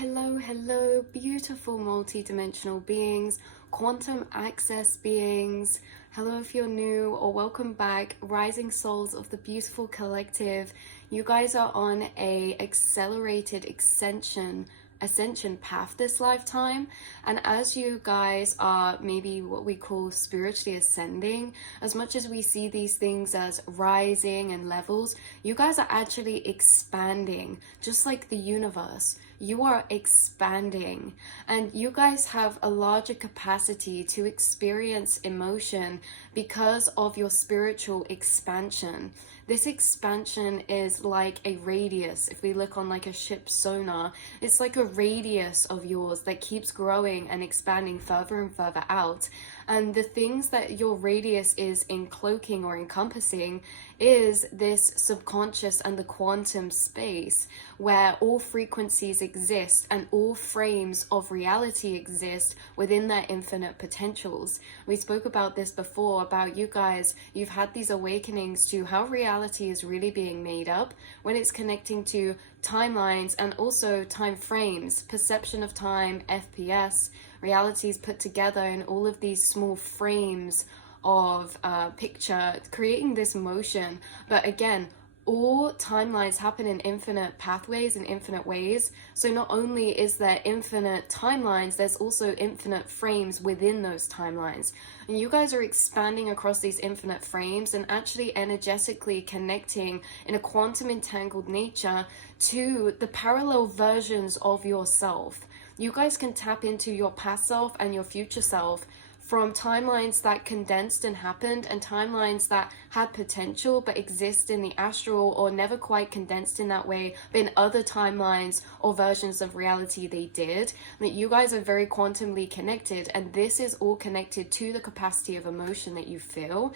Hello, beautiful multi-dimensional beings, quantum access beings. Hello if you're new, or welcome back, rising souls of the beautiful collective. You guys are on a accelerated ascension path this lifetime, and as you guys are maybe what we call spiritually ascending, as much as we see these things as rising and levels, you guys are actually expanding, just like the universe. You are expanding, and you guys have a larger capacity to experience emotion because of your spiritual expansion. This expansion is like a radius. If we look on like a ship's sonar, it's like a radius of yours that keeps growing and expanding further and further out. And the things that your radius is encloaking or encompassing is this subconscious and the quantum space where all frequencies exist and all frames of reality exist within their infinite potentials. We spoke about this before, about you guys, you've had these awakenings to how reality is really being made up when it's connecting to timelines and also time frames, perception of time, FPS, reality is put together in all of these small frames of picture, creating this motion. But again, all timelines happen in infinite pathways and infinite ways. So not only is there infinite timelines, there's also infinite frames within those timelines. And you guys are expanding across these infinite frames and actually energetically connecting in a quantum entangled nature to the parallel versions of yourself. You guys can tap into your past self and your future self from timelines that condensed and happened, and timelines that had potential but exist in the astral or never quite condensed in that way, but in other timelines or versions of reality they did. That you guys are very quantumly connected, and this is all connected to the capacity of emotion that you feel,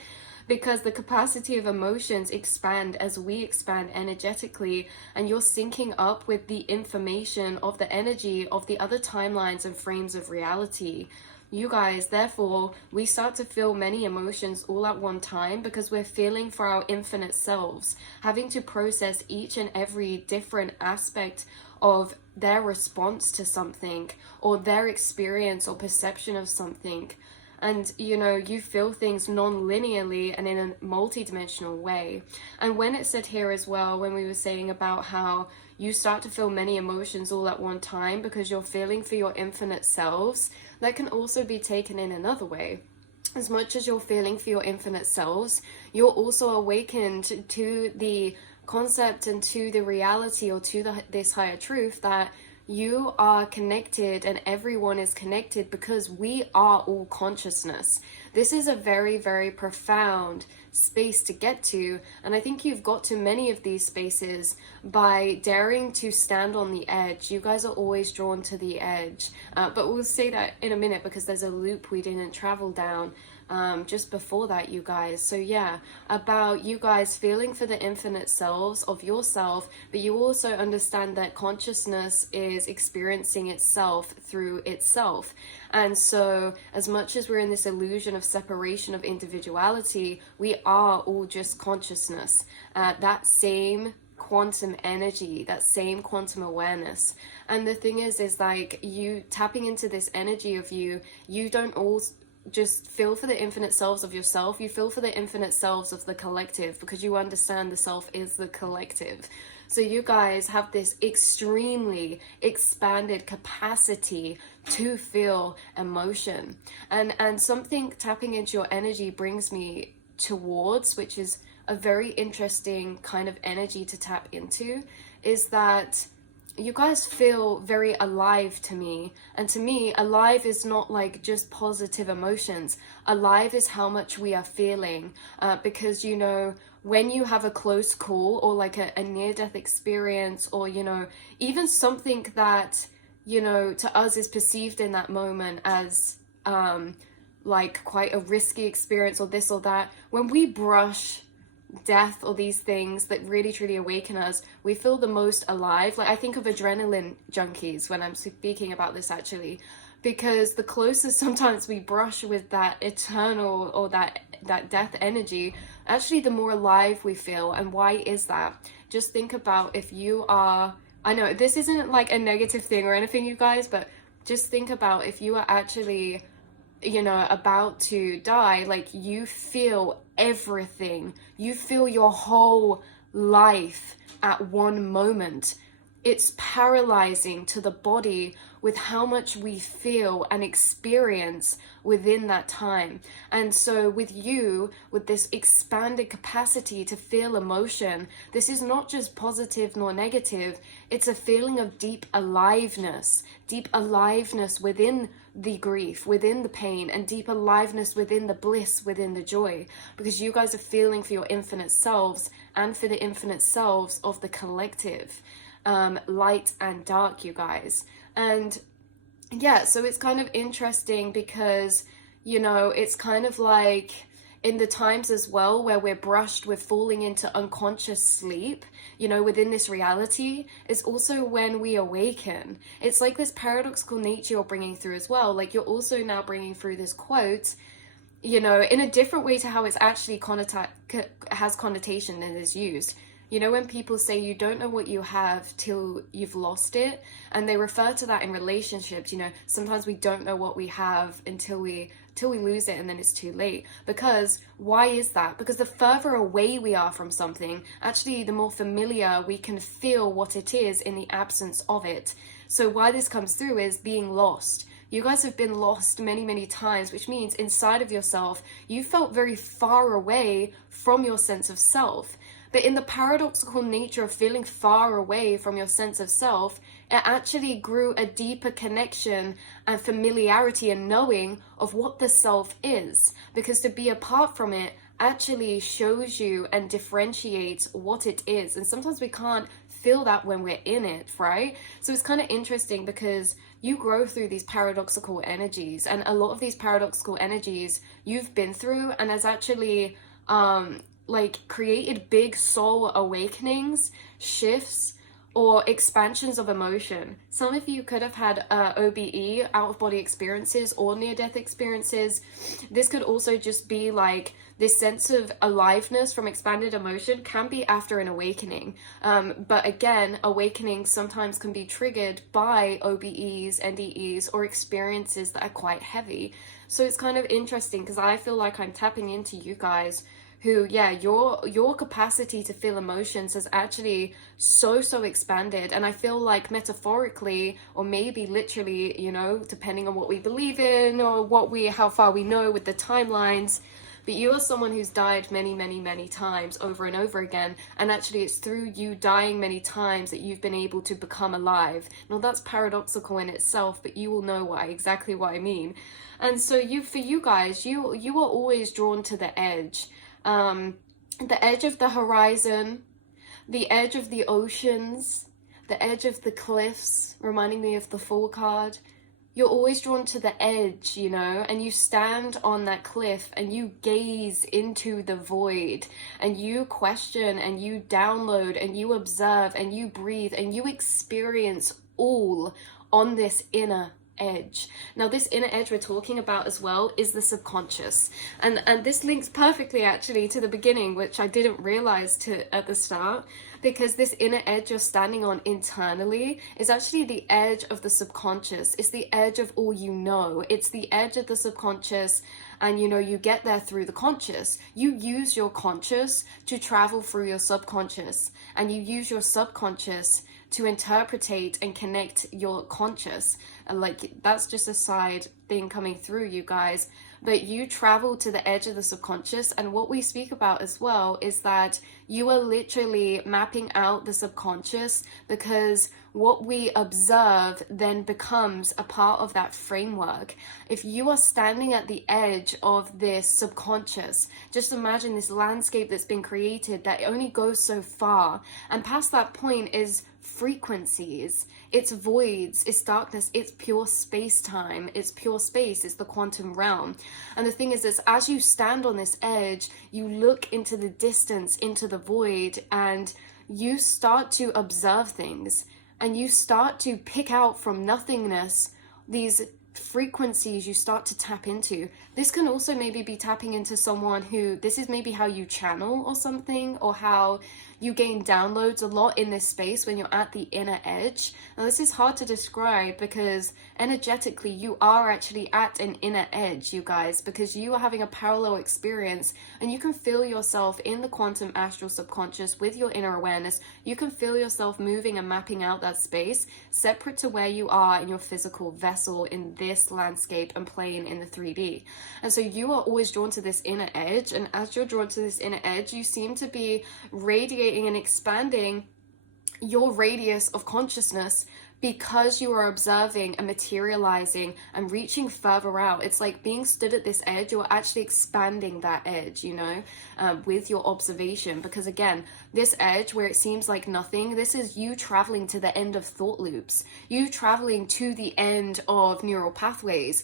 because the capacity of emotions expand as we expand energetically, and you're syncing up with the information of the energy of the other timelines and frames of reality. You guys, therefore, we start to feel many emotions all at one time because we're feeling for our infinite selves, having to process each and every different aspect of their response to something or their experience or perception of something. And you know, you feel things non-linearly and in a multi-dimensional way. And when it said here as well, when we were saying about how you start to feel many emotions all at one time because you're feeling for your infinite selves, that can also be taken in another way. As much as you're feeling for your infinite selves, you're also awakened to the concept and to the reality, or to this higher truth, that you are connected and everyone is connected because we are all consciousness. This is a very, very profound space to get to, and I think you've got to many of these spaces by daring to stand on the edge. You guys are always drawn to the edge, but we'll say that in a minute because there's a loop we didn't travel down just before that, you guys. So yeah, about you guys feeling for the infinite selves of yourself, but you also understand that consciousness is experiencing itself through itself. And so as much as we're in this illusion of separation of individuality, we are all just consciousness, that same quantum energy, that same quantum awareness. And the thing is like, you tapping into this energy of you don't all just feel for the infinite selves of yourself, you feel for the infinite selves of the collective, because you understand the self is the collective. So you guys have this extremely expanded capacity to feel emotion. And something tapping into your energy brings me towards, which is a very interesting kind of energy to tap into, is that you guys feel very alive to me. And to me, alive is not like just positive emotions. Alive is how much we are feeling, because you know, when you have a close call or like a near-death experience, or you know, even something that, you know, to us is perceived in that moment as like quite a risky experience or this or that, when we brush death or these things that really truly awaken us, we feel the most alive. Like, I think of adrenaline junkies when I'm speaking about this, actually, because the closest sometimes we brush with that eternal or that death energy, actually the more alive we feel. And why is that? Just think about, if you are I know this isn't like a negative thing or anything, you guys, but just think about if you are actually, you know, about to die, like you feel everything. You feel your whole life at one moment. It's paralyzing to the body with how much we feel and experience within that time. And so with you, with this expanded capacity to feel emotion, this is not just positive nor negative. It's a feeling of deep aliveness within the grief, within the pain, and deep aliveness within the bliss, within the joy, because you guys are feeling for your infinite selves and for the infinite selves of the collective, light and dark, you guys. And yeah, so it's kind of interesting because, you know, it's kind of like in the times as well where we're brushed with falling into unconscious sleep, you know, within this reality, is also when we awaken. It's like this paradoxical nature you're bringing through as well. Like you're also now bringing through this quote, you know, in a different way to how it's actually has connotation and is used. You know, when people say you don't know what you have till you've lost it, and they refer to that in relationships, you know, sometimes we don't know what we have until we lose it, and then it's too late. Because why is that? Because the further away we are from something, actually the more familiar we can feel what it is in the absence of it. So why this comes through is being lost. You guys have been lost many, many times, which means inside of yourself, you felt very far away from your sense of self. But in the paradoxical nature of feeling far away from your sense of self, it actually grew a deeper connection and familiarity and knowing of what the self is. Because to be apart from it actually shows you and differentiates what it is. And sometimes we can't feel that when we're in it, right? So it's kind of interesting because you grow through these paradoxical energies, and a lot of these paradoxical energies you've been through and has actually like created big soul awakenings, shifts, or expansions of emotion. Some of you could have had OBE, out of body experiences, or near death experiences. This could also just be like this sense of aliveness from expanded emotion can be after an awakening. But again, awakenings sometimes can be triggered by OBEs, NDEs, or experiences that are quite heavy. So it's kind of interesting because I feel like I'm tapping into you guys who, yeah, your capacity to feel emotions has actually so expanded. And I feel like metaphorically, or maybe literally, you know, depending on what we believe in or how far we know with the timelines, but you are someone who's died many times over and over again, and actually it's through you dying many times that you've been able to become alive. Now that's paradoxical in itself, but you will know exactly what I mean. And so for you guys, you are always drawn to the edge of the horizon, the edge of the oceans, the edge of the cliffs, reminding me of the Fool card. You're always drawn to the edge, you know, and you stand on that cliff and you gaze into the void and you question and you download and you observe and you breathe and you experience all on this inner edge. Now this inner edge we're talking about as well is the subconscious, and this links perfectly actually to the beginning, which I didn't realize at the start, because this inner edge you're standing on internally is actually the edge of the subconscious. It's the edge of all you know. It's the edge of the subconscious, and you know, you get there through the conscious. You use your conscious to travel through your subconscious, and you use your subconscious to interpretate and connect your conscious. And like, that's just a side thing coming through, you guys. But you travel to the edge of the subconscious, and what we speak about as well is that you are literally mapping out the subconscious, because what we observe then becomes a part of that framework. If you are standing at the edge of this subconscious, just imagine this landscape that's been created that only goes so far, and past that point is frequencies, it's voids, it's darkness, it's pure space-time, it's pure space, it's the quantum realm. And the thing is, as you stand on this edge, you look into the distance, into the void, and you start to observe things, and you start to pick out from nothingness these frequencies you start to tap into. This can also maybe be tapping into someone who, this is maybe how you channel or something, or how you gain downloads a lot in this space when you're at the inner edge. Now this is hard to describe because energetically you are actually at an inner edge, you guys, because you are having a parallel experience and you can feel yourself in the quantum astral subconscious with your inner awareness. You can feel yourself moving and mapping out that space separate to where you are in your physical vessel in this landscape and plane in the 3D. And so you are always drawn to this inner edge, and as you're drawn to this inner edge, you seem to be radiating and expanding your radius of consciousness because you are observing and materializing and reaching further out. It's like being stood at this edge, you're actually expanding that edge, you know, with your observation. Because again, this edge where it seems like nothing, this is you traveling to the end of thought loops, you traveling to the end of neural pathways.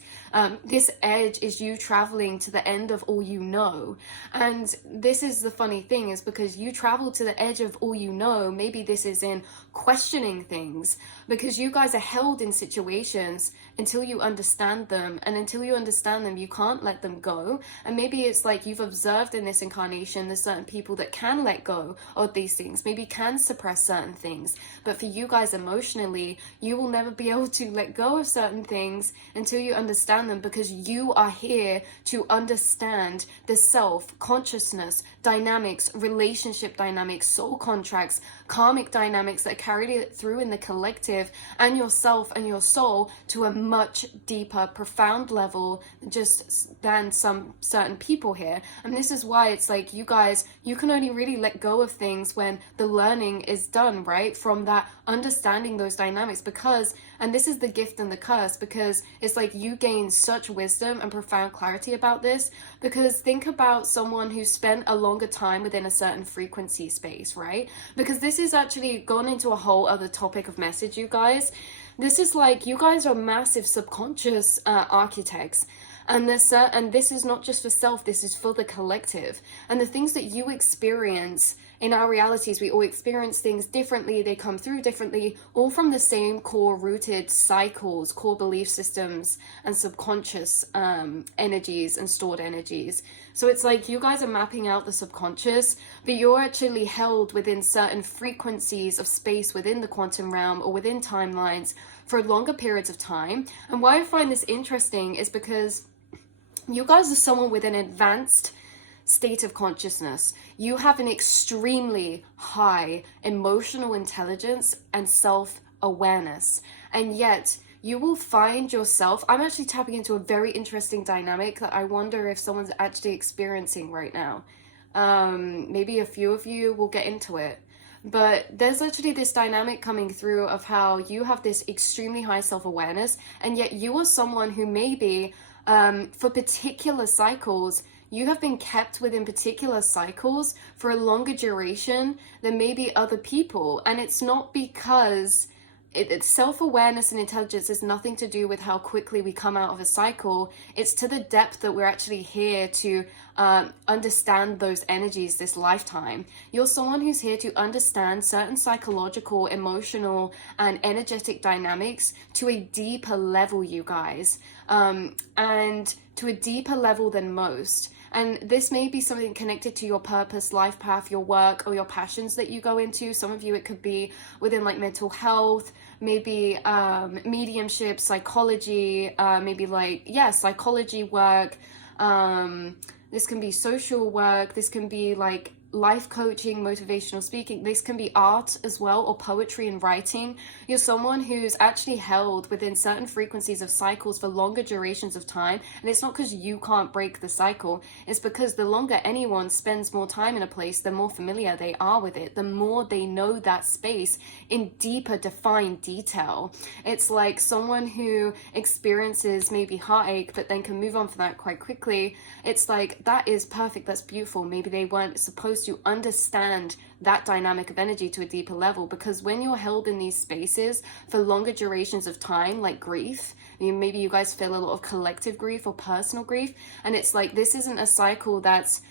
This edge is you traveling to the end of all you know. And this is the funny thing, is because you travel to the edge of all you know, maybe this is in questioning things, because you guys are held in situations until you understand them, and until you understand them you can't let them go. And maybe it's like you've observed in this incarnation there's certain people that can let go of these things, maybe can suppress certain things, but for you guys emotionally you will never be able to let go of certain things until you understand them, because you are here to understand the self, consciousness, dynamics, relationship dynamics, soul contracts, karmic dynamics that carried it through in the collective, and yourself and your soul to a much deeper, profound level just than some certain people here. And this is why it's like you guys, you can only really let go of things when the learning is done, right? From that understanding those dynamics, because, and this is the gift and the curse, because it's like you gain such wisdom and profound clarity about this, because think about someone who spent a longer time within a certain frequency space, right? Because this is actually gone into a whole other topic of message, you guys. This is like, you guys are massive subconscious architects. And this is not just for self, this is for the collective. And the things that you experience in our realities, we all experience things differently, they come through differently, all from the same core rooted cycles, core belief systems, and subconscious energies and stored energies. So it's like you guys are mapping out the subconscious, but you're actually held within certain frequencies of space within the quantum realm or within timelines for longer periods of time. And why I find this interesting is because you guys are someone with an advanced state of consciousness. You have an extremely high emotional intelligence and self-awareness, and yet you will find yourself, I'm actually tapping into a very interesting dynamic that I wonder if someone's actually experiencing right now. Maybe a few of you will get into it, but there's actually this dynamic coming through of how you have this extremely high self-awareness, and yet you are someone who maybe for particular cycles, you have been kept within particular cycles for a longer duration than maybe other people. And it's not because it's self-awareness and intelligence is nothing to do with how quickly we come out of a cycle. It's to the depth that we're actually here to understand those energies this lifetime. You're someone who's here to understand certain psychological, emotional, and energetic dynamics to a deeper level, you guys, and to a deeper level than most. And this may be something connected to your purpose, life path, your work, or your passions that you go into. Some of you, it could be within like mental health, maybe mediumship, psychology, maybe like, yeah, psychology work. This can be social work. This can be like life coaching, motivational speaking. This can be art as well, or poetry and writing. You're someone who's actually held within certain frequencies of cycles for longer durations of time. And it's not because you can't break the cycle. It's because the longer anyone spends more time in a place, the more familiar they are with it, the more they know that space in deeper defined detail. It's like someone who experiences maybe heartache but then can move on from that quite quickly. It's like, that is perfect, that's beautiful. Maybe they weren't supposed to understand that dynamic of energy to a deeper level, because when you're held in these spaces for longer durations of time, like grief, maybe you guys feel a lot of collective grief or personal grief, and it's like, this isn't a cycle that's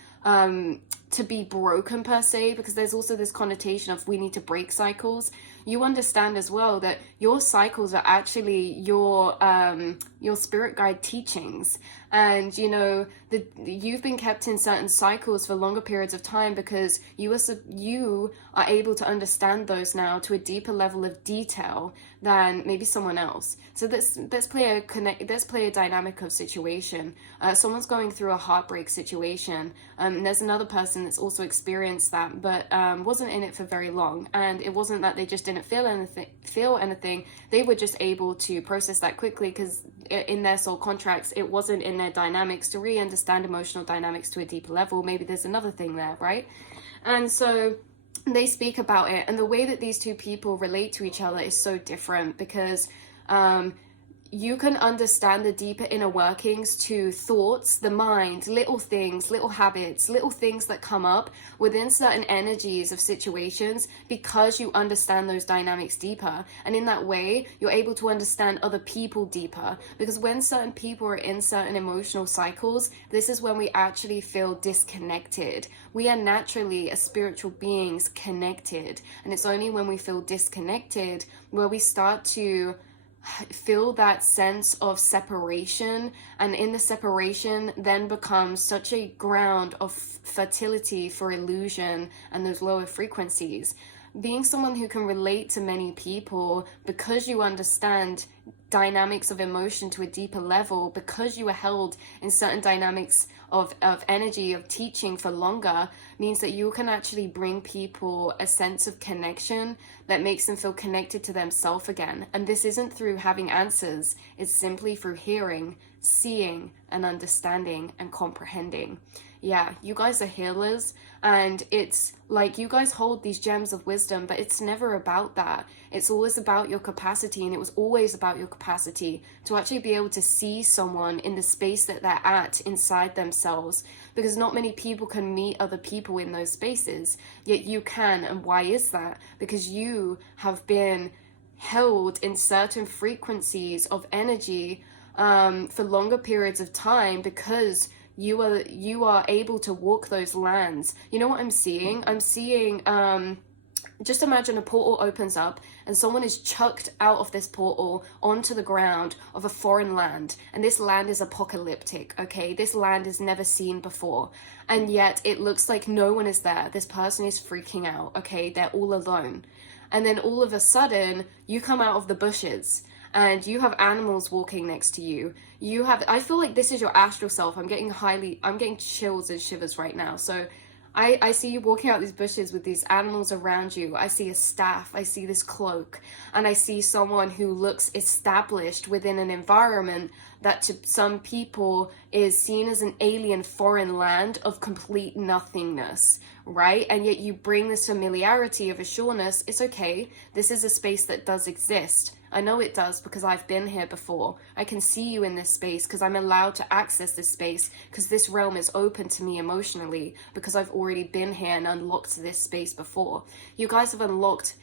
to be broken per se, because there's also this connotation of we need to break cycles. You understand as well that your cycles are actually your spirit guide teachings. And you know, you've been kept in certain cycles for longer periods of time because you are able to understand those now to a deeper level of detail than maybe someone else. So let's play a dynamic of situation. Someone's going through a heartbreak situation, and there's another person that's also experienced that, but wasn't in it for very long. And it wasn't that they just didn't feel anything. They were just able to process that quickly because in their soul contracts, it wasn't in their dynamics to really understand emotional dynamics to a deeper level. Maybe there's another thing there, right? And so they speak about it, and the way that these two people relate to each other is so different because you can understand the deeper inner workings to thoughts, the mind, little things, little habits, little things that come up within certain energies of situations because you understand those dynamics deeper. And in that way, you're able to understand other people deeper. Because when certain people are in certain emotional cycles, this is when we actually feel disconnected. We are naturally, as spiritual beings, connected. And it's only when we feel disconnected where we start to feel that sense of separation, and in the separation then becomes such a ground of fertility for illusion and those lower frequencies. Being someone who can relate to many people because you understand dynamics of emotion to a deeper level, because you were held in certain dynamics of energy, of teaching for longer, means that you can actually bring people a sense of connection that makes them feel connected to themselves again. And this isn't through having answers, it's simply through hearing, seeing, and understanding and comprehending. Yeah, you guys are healers, and it's like you guys hold these gems of wisdom, but it's never about that. It's always about your capacity, and it was always about your capacity to actually be able to see someone in the space that they're at inside themselves, because not many people can meet other people in those spaces, yet you can. And why is that? Because you have been held in certain frequencies of energy for longer periods of time, because you are able to walk those lands. You know what I'm seeing? I'm seeing, just imagine a portal opens up and someone is chucked out of this portal onto the ground of a foreign land. And this land is apocalyptic, okay? This land is never seen before. And yet it looks like no one is there. This person is freaking out, okay? They're all alone. And then all of a sudden, you come out of the bushes and you have animals walking next to you. I feel like this is your astral self. I'm getting chills and shivers right now. So I see you walking out these bushes with these animals around you. I see a staff, I see this cloak, and I see someone who looks established within an environment that to some people is seen as an alien foreign land of complete nothingness, right? And yet you bring this familiarity of a sureness. It's okay. This is a space that does exist. I know it does because I've been here before. I can see you in this space because I'm allowed to access this space because this realm is open to me emotionally because I've already been here and unlocked this space before. You guys have unlocked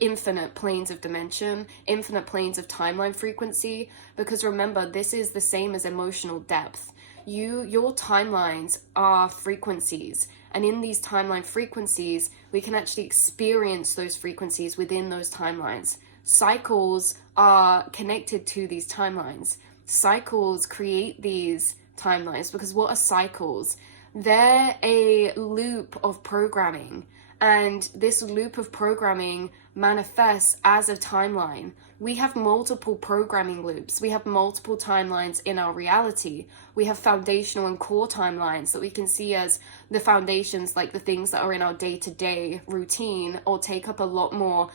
infinite planes of dimension, infinite planes of timeline frequency, because remember, this is the same as emotional depth. Your timelines are frequencies, and in these timeline frequencies, we can actually experience those frequencies within those timelines. Cycles are connected to these timelines. Cycles create these timelines because what are cycles? They're a loop of programming, and this loop of programming manifests as a timeline. We have multiple programming loops. We have multiple timelines in our reality. We have foundational and core timelines that we can see as the foundations, like the things that are in our day-to-day routine or take up a lot more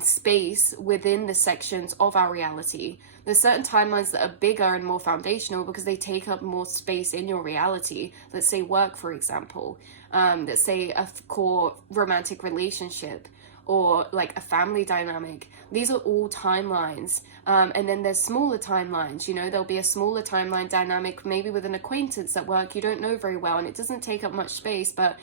space within the sections of our reality. There's certain timelines that are bigger and more foundational because they take up more space in your reality. Let's say work, for example. Let's say a core romantic relationship or like a family dynamic. These are all timelines. And then there's smaller timelines. You know, there'll be a smaller timeline dynamic maybe with an acquaintance at work you don't know very well, and it doesn't take up much space, but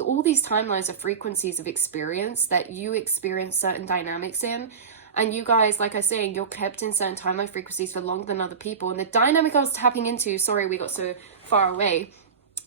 all these timelines are frequencies of experience that you experience certain dynamics in. And you guys, like I was saying, you're kept in certain timeline frequencies for longer than other people. And the dynamic I was tapping into, sorry we got so far away,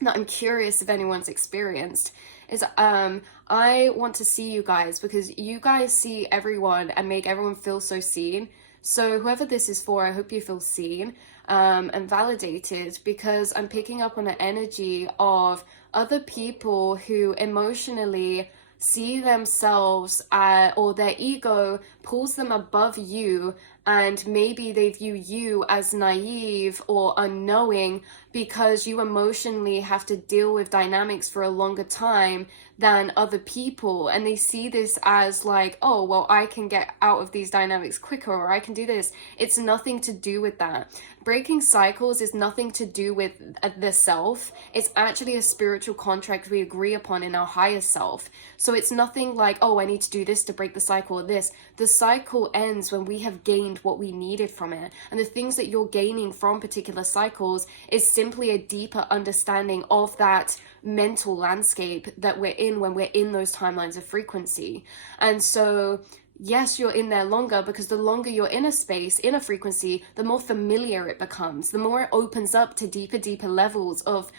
that I'm curious if anyone's experienced, is I want to see you guys because you guys see everyone and make everyone feel so seen. So whoever this is for, I hope you feel seen and validated, because I'm picking up on an energy of other people who emotionally see themselves or their ego pulls them above you, and maybe they view you as naive or unknowing because you emotionally have to deal with dynamics for a longer time than other people, and they see this as like, oh well, I can get out of these dynamics quicker, or I can do this. It's nothing to do with that. Breaking cycles is nothing to do with the self. It's actually a spiritual contract we agree upon in our higher self. So it's nothing like, oh, I need to do this to break the cycle or this. The cycle ends when we have gained what we needed from it. And the things that you're gaining from particular cycles is simply a deeper understanding of that mental landscape that we're in when we're in those timelines of frequency. And so yes, you're in there longer, because the longer you're in a space, in a frequency, the more familiar it becomes, the more it opens up to deeper levels of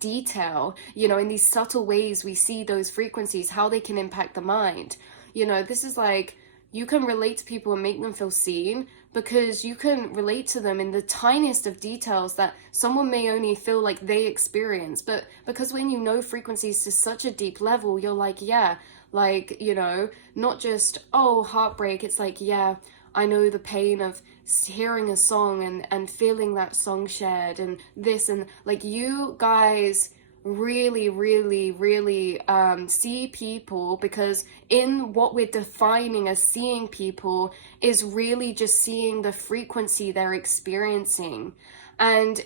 detail. You know, in these subtle ways we see those frequencies, how they can impact the mind. You know, this is like, you can relate to people and make them feel seen because you can relate to them in the tiniest of details that someone may only feel like they experience. But because when you know frequencies to such a deep level, you're like, yeah, like, you know, not just, oh, heartbreak. It's like, yeah, I know the pain of hearing a song and feeling that song shared and this, and like, you guys really see people, because in what we're defining as seeing people is really just seeing the frequency they're experiencing. And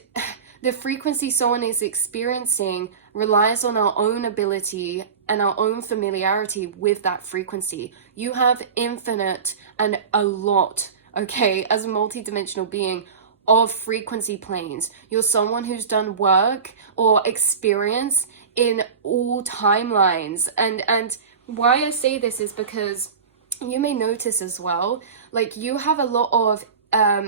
the frequency someone is experiencing relies on our own ability and our own familiarity with that frequency. You have infinite and a lot, okay, as a multidimensional being, of frequency planes. You're someone who's done work or experience in all timelines. And why I say this is because you may notice as well, like, you have a lot of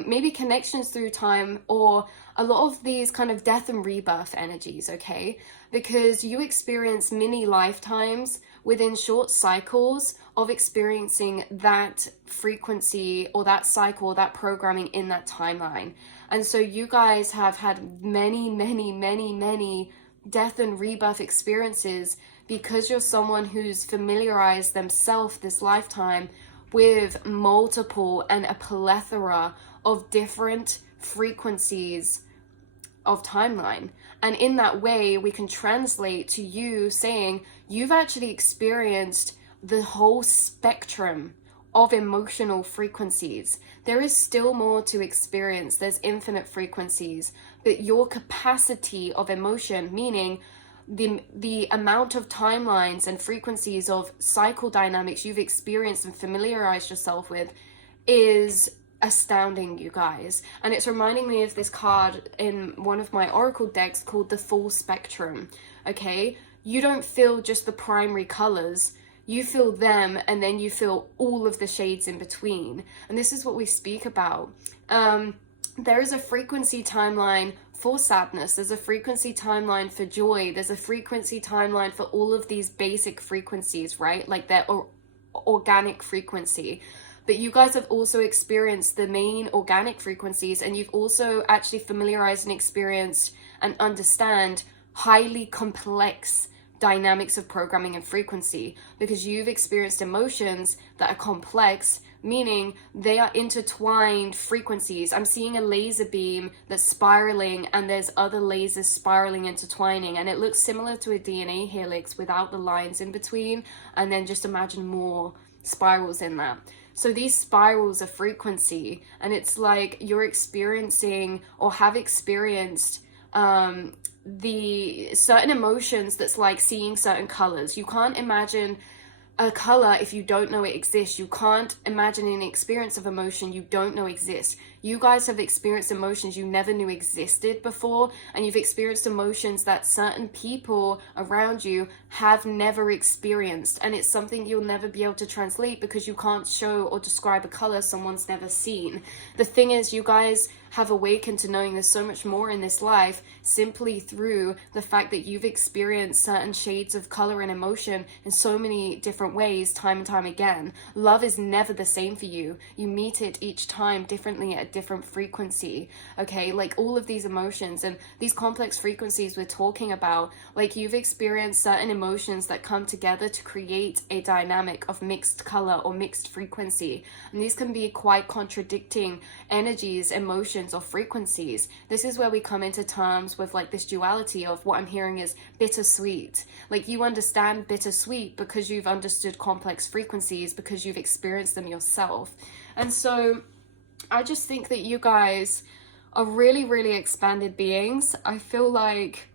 maybe connections through time, or a lot of these kind of death and rebirth energies, okay? Because you experience mini lifetimes within short cycles of experiencing that frequency or that cycle or that programming in that timeline. And so you guys have had many death and rebirth experiences because you're someone who's familiarized themselves this lifetime with multiple and a plethora of different frequencies of timeline. And in that way, we can translate to you saying you've actually experienced the whole spectrum of emotional frequencies. There is still more to experience. There's infinite frequencies, but your capacity of emotion, meaning the amount of timelines and frequencies of cycle dynamics you've experienced and familiarized yourself with, is astounding, you guys. And it's reminding me of this card in one of my oracle decks called the Full Spectrum. Okay, you don't feel just the primary colors, you feel them, and then you feel all of the shades in between. And this is what we speak about. There is a frequency timeline for sadness, there's a frequency timeline for joy, there's a frequency timeline for all of these basic frequencies, right? Like their organic frequency. But you guys have also experienced the main organic frequencies, and you've also actually familiarized and experienced and understand highly complex dynamics of programming and frequency, because you've experienced emotions that are complex, meaning they are intertwined frequencies. I'm seeing a laser beam that's spiraling, and there's other lasers spiraling, intertwining, and it looks similar to a DNA helix without the lines in between, and then just imagine more spirals in that. So these spirals are frequency, and it's like you're experiencing or have experienced the certain emotions that's like seeing certain colors. You can't imagine a color if you don't know it exists. You can't imagine an experience of emotion you don't know exists. You guys have experienced emotions you never knew existed before, and you've experienced emotions that certain people around you have never experienced, and it's something you'll never be able to translate because you can't show or describe a color someone's never seen. The thing is, you guys have awakened to knowing there's so much more in this life simply through the fact that you've experienced certain shades of color and emotion in so many different ways time and time again. Love is never the same for you. You meet it each time differently at a different frequency, okay? Like all of these emotions and these complex frequencies we're talking about, like you've experienced certain emotions that come together to create a dynamic of mixed color or mixed frequency. And these can be quite contradicting energies, emotions, or frequencies. This is where we come into terms with like this duality of what I'm hearing is bittersweet. Like you understand bittersweet because you've understood complex frequencies, because you've experienced them yourself. And so I just think that you guys are really, really expanded beings. I feel like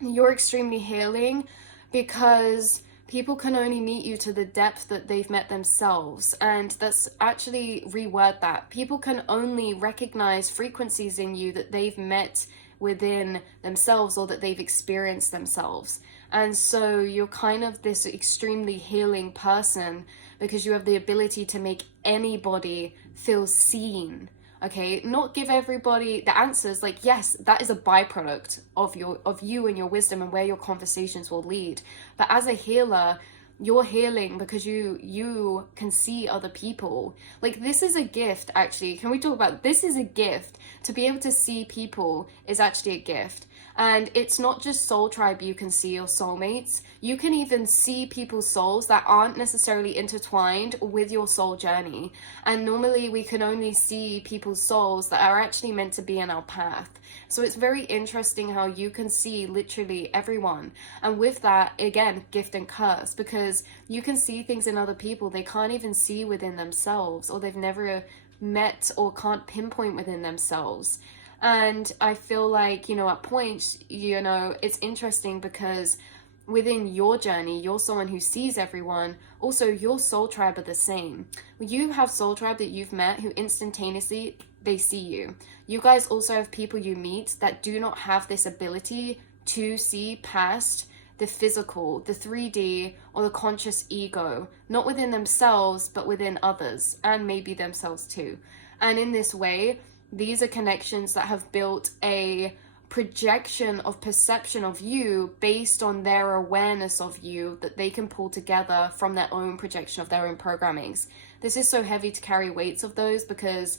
you're extremely healing because people can only meet you to the depth that they've met themselves. And that's actually, reword that. People can only recognize frequencies in you that they've met within themselves or that they've experienced themselves. And so you're kind of this extremely healing person because you have the ability to make anybody feel seen. Okay, not give everybody the answers. Like, yes, that is a byproduct of you and your wisdom and where your conversations will lead. But as a healer, you're healing because you can see other people. Like, this is a gift, actually. Can we talk about this? Is a gift. To be able to see people is actually a gift. And it's not just soul tribe you can see your soulmates. You can even see people's souls that aren't necessarily intertwined with your soul journey. And normally we can only see people's souls that are actually meant to be in our path. So it's very interesting how you can see literally everyone. And with that, again, gift and curse, because you can see things in other people they can't even see within themselves, or they've never met or can't pinpoint within themselves. And I feel like, at points, it's interesting because within your journey, you're someone who sees everyone. Also, your soul tribe are the same. You have soul tribe that you've met who instantaneously, they see you. You guys also have people you meet that do not have this ability to see past the physical, the 3D, or the conscious ego, not within themselves, but within others, and maybe themselves too. And in this way, these are connections that have built a projection of perception of you based on their awareness of you that they can pull together from their own projection of their own programmings. This is so heavy to carry weights of those because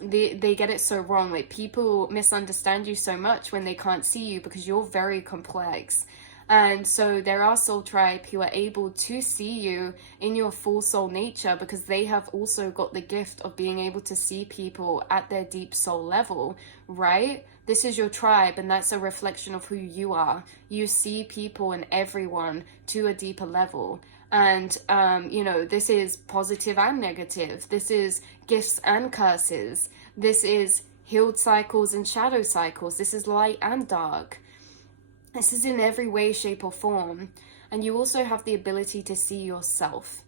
they get it so wrong. Like, people misunderstand you so much when they can't see you because you're very complex. And so there are soul tribe who are able to see you in your full soul nature because they have also got the gift of being able to see people at their deep soul level, right? This is your tribe, and that's a reflection of who you are. You see people and everyone to a deeper level. And, this is positive and negative. This is gifts and curses. This is healed cycles and shadow cycles. This is light and dark. This is in every way, shape, or form. And you also have the ability to see yourself,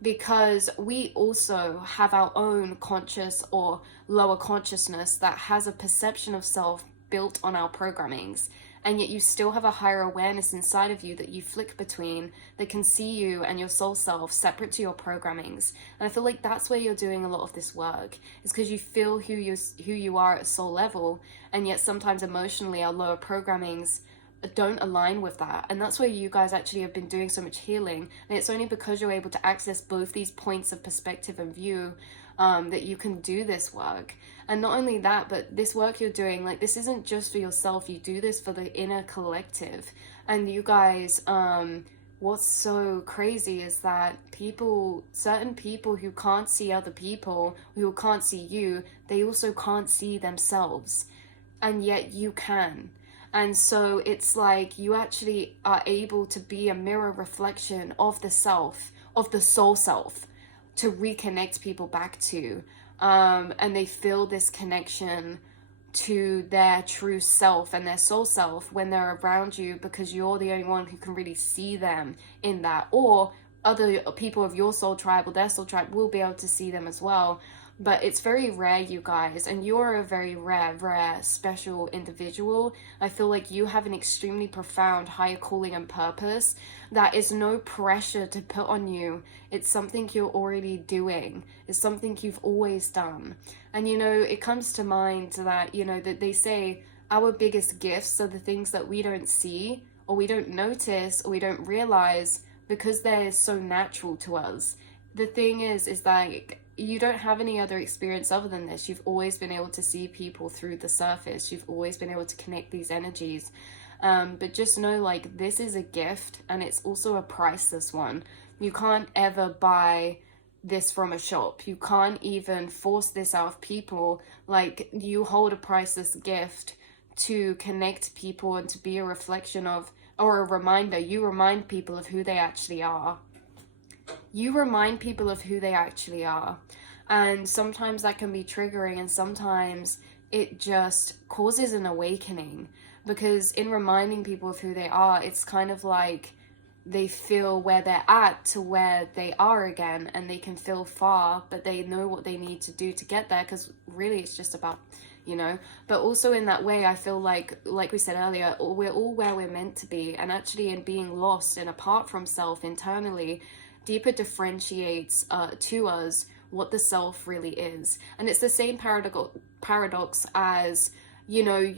because we also have our own conscious or lower consciousness that has a perception of self built on our programmings. And yet you still have a higher awareness inside of you that you flick between, that can see you and your soul self separate to your programmings. And I feel like that's where you're doing a lot of this work, is because you feel who you are at soul level, and yet sometimes emotionally our lower programmings don't align with that. And that's where you guys actually have been doing so much healing. And it's only because you're able to access both these points of perspective and view that you can do this work. And not only that, but this work you're doing, like, this isn't just for yourself. You do this for the inner collective. And you guys, what's so crazy is that certain people who can't see other people, who can't see you, they also can't see themselves. And yet you can. And so it's like you actually are able to be a mirror reflection of the self, of the soul self, to reconnect people back to. And they feel this connection to their true self and their soul self when they're around you, because you're the only one who can really see them in that. Or other people of your soul tribe or their soul tribe will be able to see them as well. but it's very rare, you guys, and you're a very rare, special individual. I feel like you have an extremely profound higher calling and purpose that is no pressure to put on you. It's something you're already doing. It's something you've always done. And you know, it comes to mind that, you know, that they say our biggest gifts are the things that we don't see, or we don't notice, or we don't realize, because they're so natural to us. The thing is that you don't have any other experience other than this. You've always been able to see people through the surface. You've always been able to connect these energies. But just know, like, this is a gift, and it's also a priceless one. You can't ever buy this from a shop. You can't even force this out of people. Like, you hold a priceless gift to connect people and to be a reflection of, or a reminder. You remind people of who they actually are. You remind people of who they actually are. And sometimes that can be triggering, and sometimes it just causes an awakening, because in reminding people of who they are, it's kind of like they feel where they're at to where they are again, and they can feel far, but they know what they need to do to get there, because really it's just about, you know. But also in that way, I feel like we said earlier, we're all where we're meant to be, and actually in being lost and apart from self internally, deeper differentiates to us what the self really is. And it's the same paradox as, you know,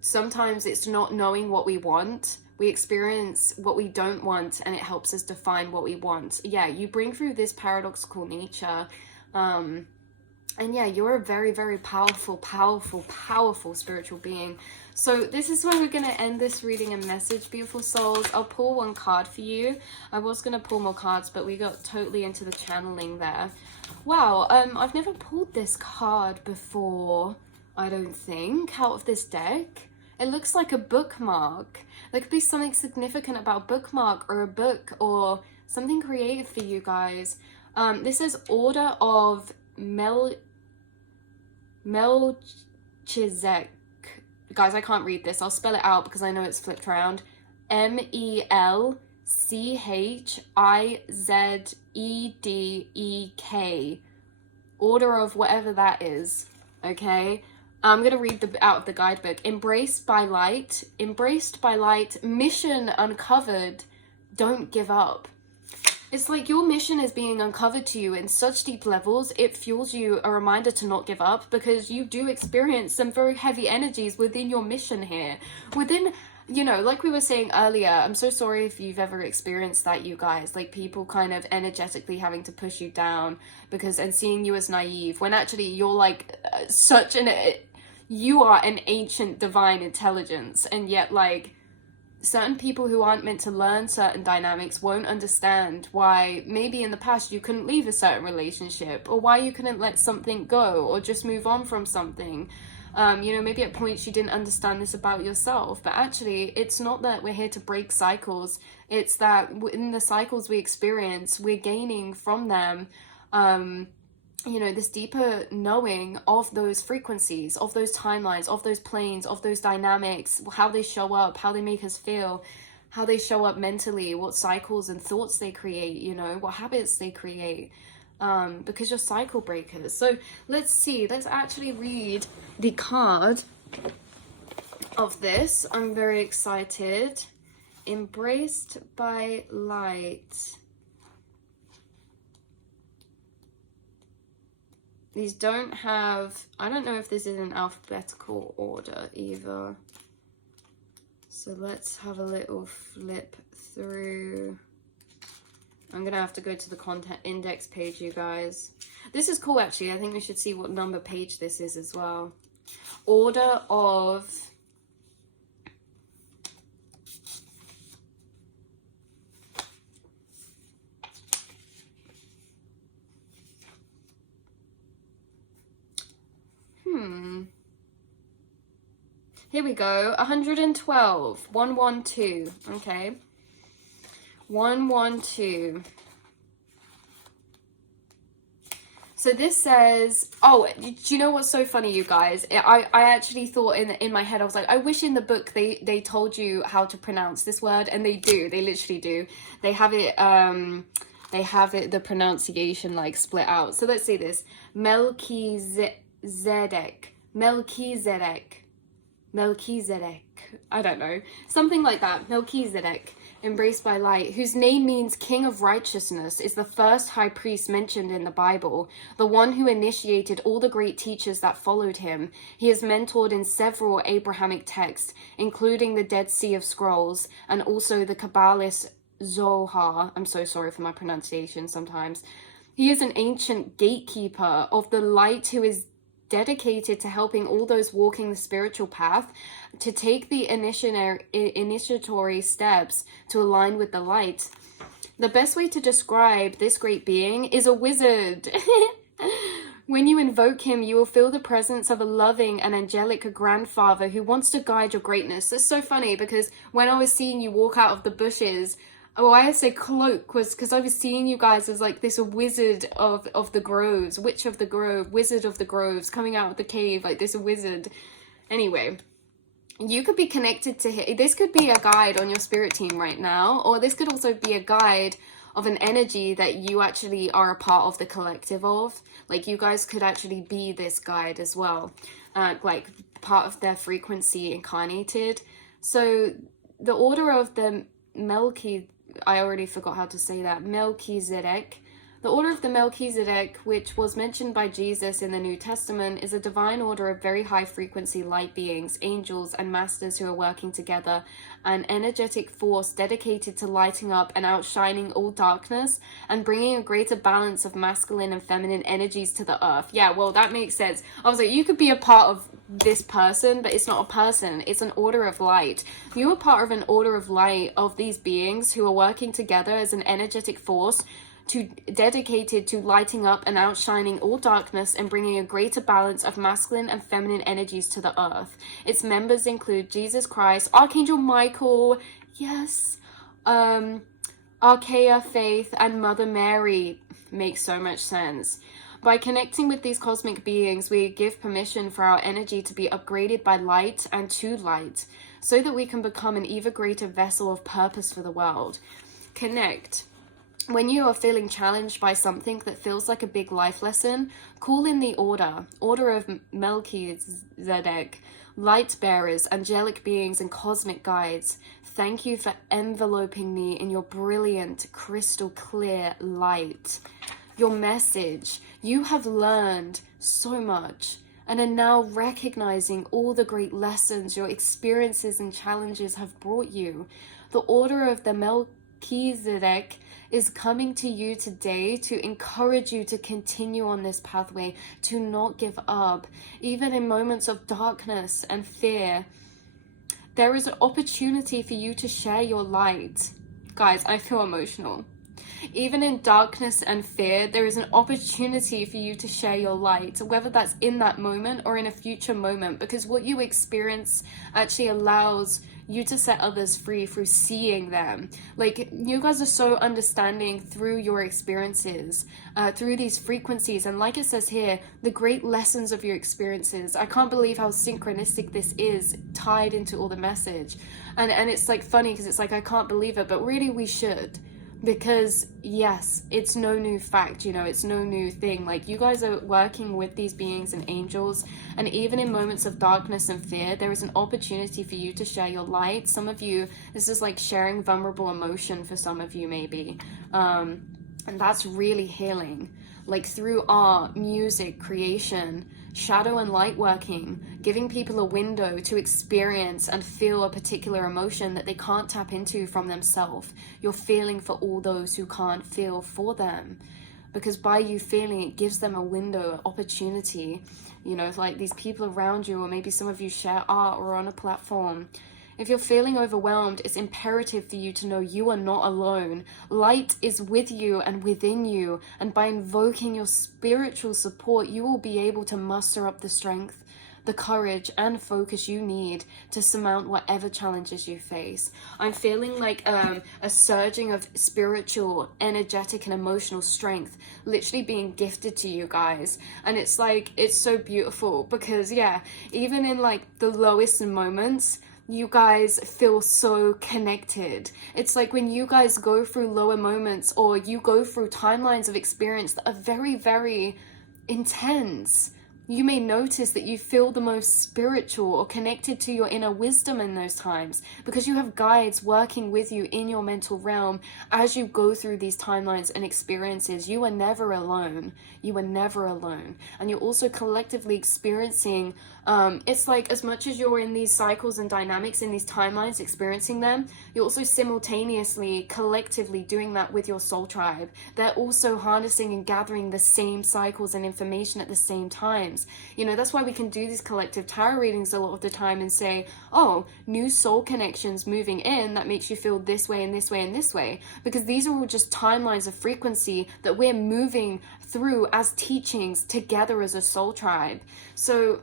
sometimes it's not knowing what we want. We experience what we don't want, and it helps us define what we want. Yeah, you bring through this paradoxical nature. And yeah, you're a very, very powerful spiritual being. So this is where we're going to end this reading and message, beautiful souls. I'll pull one card for you. I was going to pull more cards, but we got totally into the channeling there. Wow, I've never pulled this card before, I don't think, out of this deck. It looks like a bookmark. There could be something significant about bookmark or a book or something creative for you guys. This is Order of Melchizedek. Guys, I can't read this. I'll spell it out because I know it's flipped around. Melchizedek. Order of whatever that is. Okay? I'm going to read out of the guidebook. Embraced by light, mission uncovered, don't give up. It's like your mission is being uncovered to you in such deep levels, it fuels you, a reminder to not give up, because you do experience some very heavy energies within your mission here. Within, you know, like we were saying earlier, I'm so sorry if you've ever experienced that, you guys, like people kind of energetically having to push you down because, and seeing you as naive, when actually you're like you are an ancient divine intelligence, and yet like certain people who aren't meant to learn certain dynamics won't understand why maybe in the past you couldn't leave a certain relationship, or why you couldn't let something go or just move on from something. You know, maybe at points you didn't understand this about yourself, but actually it's not that we're here to break cycles. It's that in the cycles we experience, we're gaining from them, you know, this deeper knowing of those frequencies, of those timelines, of those planes, of those dynamics, how they show up, how they make us feel, how they show up mentally, what cycles and thoughts they create, you know, what habits they create, because you're cycle breakers. So let's actually read the card of this. I'm very excited. Embraced by light. These don't have, I don't know if this is in alphabetical order either. So let's have a little flip through. I'm going to have to go to the content index page, you guys. This is cool, actually. I think we should see what number page this is as well. Order of... Here we go. 112. 112. Okay. 112. So this says, oh, do you know what's so funny, you guys? I actually thought in my head, I was like, I wish in the book they told you how to pronounce this word, and they do. They literally do. They have it they have it, the pronunciation like split out. So let's say this: Melchizedek, Melchizedek, Melchizedek. I don't know, something like that. Melchizedek, embraced by light, whose name means King of Righteousness, is the first high priest mentioned in the Bible, the one who initiated all the great teachers that followed him. He is mentored in several Abrahamic texts, including the Dead Sea of Scrolls and also the Kabbalist Zohar. I'm so sorry for my pronunciation sometimes. He is an ancient gatekeeper of the light who is dedicated to helping all those walking the spiritual path to take the initiatory steps to align with the light. The best way to describe this great being is a wizard. When you invoke him, you will feel the presence of a loving and angelic grandfather who wants to guide your greatness. It's so funny because when I was seeing you walk out of the bushes, why I say cloak was because I was seeing you guys as like this wizard of the groves, witch of the grove, wizard of the groves, coming out of the cave, like this wizard. Anyway, you could be connected to him. This could be a guide on your spirit team right now, or this could also be a guide of an energy that you actually are a part of the collective of. Like you guys could actually be this guide as well, like part of their frequency incarnated. So the order of the I already forgot how to say that. Melchizedek. The order of the Melchizedek, which was mentioned by Jesus in the New Testament, is a divine order of very high frequency light beings, angels, and masters who are working together, an energetic force dedicated to lighting up and outshining all darkness and bringing a greater balance of masculine and feminine energies to the earth. Yeah, well, that makes sense. I was like, you could be a part of this person, but it's not a person, it's an order of light. You are part of an order of light of these beings who are working together as an energetic force dedicated to lighting up and outshining all darkness and bringing a greater balance of masculine and feminine energies to the earth. Its members include Jesus Christ, Archangel Michael, yes, Archaea Faith, and Mother Mary. Makes so much sense. By connecting with these cosmic beings, we give permission for our energy to be upgraded by light and to light, so that we can become an even greater vessel of purpose for the world. Connect. When you are feeling challenged by something that feels like a big life lesson, call in the order of Melchizedek, light bearers, angelic beings, and cosmic guides. Thank you for enveloping me in your brilliant, crystal clear light. Your message: you have learned so much and are now recognizing all the great lessons your experiences and challenges have brought you. The order of the Melchizedek is coming to you today to encourage you to continue on this pathway, to not give up, even in moments of darkness and fear. There is an opportunity for you to share your light. Guys, I feel emotional. Even in darkness and fear, there is an opportunity for you to share your light, whether that's in that moment or in a future moment, because what you experience actually allows you to set others free through seeing them. Like, you guys are so understanding through your experiences, through these frequencies, and like it says here, the great lessons of your experiences. I can't believe how synchronistic this is tied into all the message. And it's like funny because it's like, I can't believe it, but really we should. Because yes, it's no new fact, you know, it's no new thing. Like, you guys are working with these beings and angels, and even in moments of darkness and fear, there is an opportunity for you to share your light. Some of you, this is like sharing vulnerable emotion for some of you maybe, and that's really healing. Like, through art, music, creation, shadow and light working, giving people a window to experience and feel a particular emotion that they can't tap into from themselves. You're feeling for all those who can't feel for them, because by you feeling, it gives them a window, an opportunity. You know, it's like these people around you, or maybe some of you share art or on a platform. If you're feeling overwhelmed, it's imperative for you to know you are not alone. Light is with you and within you, and by invoking your spiritual support, you will be able to muster up the strength, the courage, and focus you need to surmount whatever challenges you face. I'm feeling like a surging of spiritual, energetic, and emotional strength literally being gifted to you guys. And it's like, it's so beautiful because, yeah, even in like the lowest moments, you guys feel so connected. It's like when you guys go through lower moments, or you go through timelines of experience that are very, very intense, you may notice that you feel the most spiritual or connected to your inner wisdom in those times, because you have guides working with you in your mental realm as you go through these timelines and experiences. You are never alone. You are never alone. And you're also collectively experiencing, it's like as much as you're in these cycles and dynamics in these timelines experiencing them, you're also simultaneously collectively doing that with your soul tribe. They're also harnessing and gathering the same cycles and information at the same times. You know, that's why we can do these collective tarot readings a lot of the time and say, oh, new soul connections moving in, that makes you feel this way and this way and this way, because these are all just timelines of frequency that we're moving through as teachings together as a soul tribe. So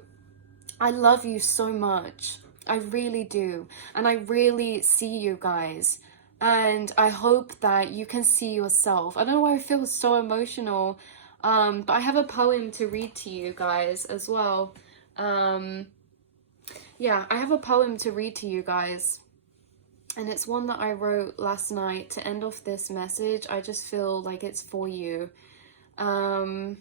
I love you so much. I really do. And I really see you guys. And I hope that you can see yourself. I don't know why I feel so emotional. But I have a poem to read to you guys as well. Yeah, I have a poem to read to you guys. And it's one that I wrote last night to end off this message. I just feel like it's for you. 1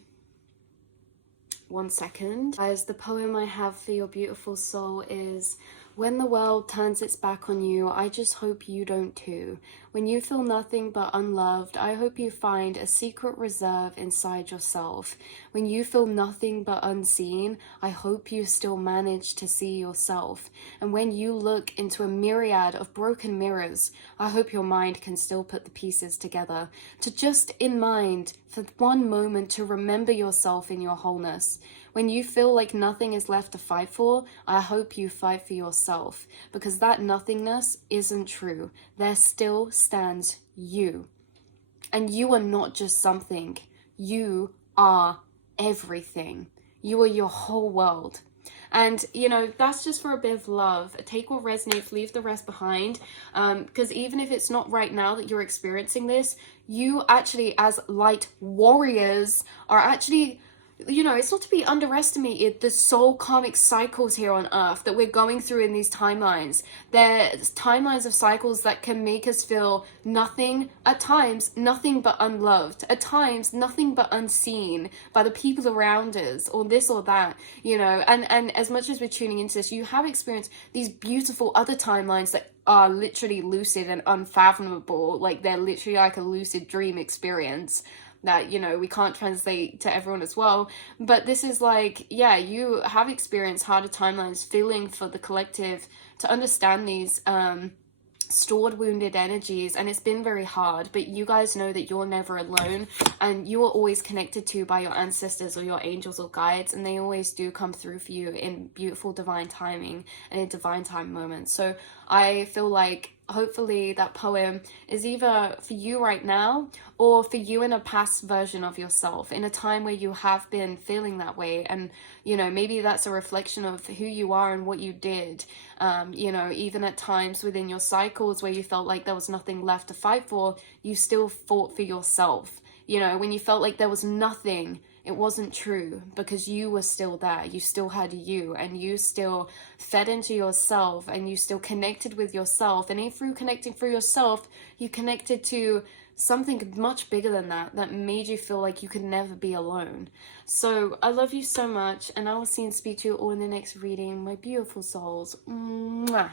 second. Guys, the poem I have for your beautiful soul is: when the world turns its back on you, I just hope you don't too. When you feel nothing but unloved, I hope you find a secret reserve inside yourself. When you feel nothing but unseen, I hope you still manage to see yourself. And when you look into a myriad of broken mirrors, I hope your mind can still put the pieces together. To just in mind, for one moment, to remember yourself in your wholeness. When you feel like nothing is left to fight for, I hope you fight for yourself, because that nothingness isn't true. There still stands you. And you are not just something. You are everything. You are your whole world. And, you know, that's just for a bit of love. Take what resonates, leave the rest behind. Because even if it's not right now that you're experiencing this, you actually, as light warriors, are actually, you know, it's not to be underestimated, the soul karmic cycles here on earth that we're going through in these timelines. There's timelines of cycles that can make us feel nothing, at times nothing but unloved, at times nothing but unseen by the people around us, or this or that, you know. And as much as we're tuning into this, you have experienced these beautiful other timelines that are literally lucid and unfathomable. Like, they're literally like a lucid dream experience that, you know, we can't translate to everyone as well. But this is like, yeah, you have experienced harder timelines, feeling for the collective to understand these stored wounded energies, and it's been very hard. But you guys know that you're never alone, and you are always connected to by your ancestors or your angels or guides, and they always do come through for you in beautiful divine timing and in divine time moments. So I feel like hopefully that poem is either for you right now, or for you in a past version of yourself, in a time where you have been feeling that way. And, you know, maybe that's a reflection of who you are and what you did. You know, even at times within your cycles where you felt like there was nothing left to fight for, you still fought for yourself. You know, when you felt like there was nothing, it wasn't true, because you were still there. You still had you, and you still fed into yourself, and you still connected with yourself. And through connecting through yourself, you connected to something much bigger than that, that made you feel like you could never be alone. So I love you so much, and I will see and speak to you all in the next reading, my beautiful souls. Mwah.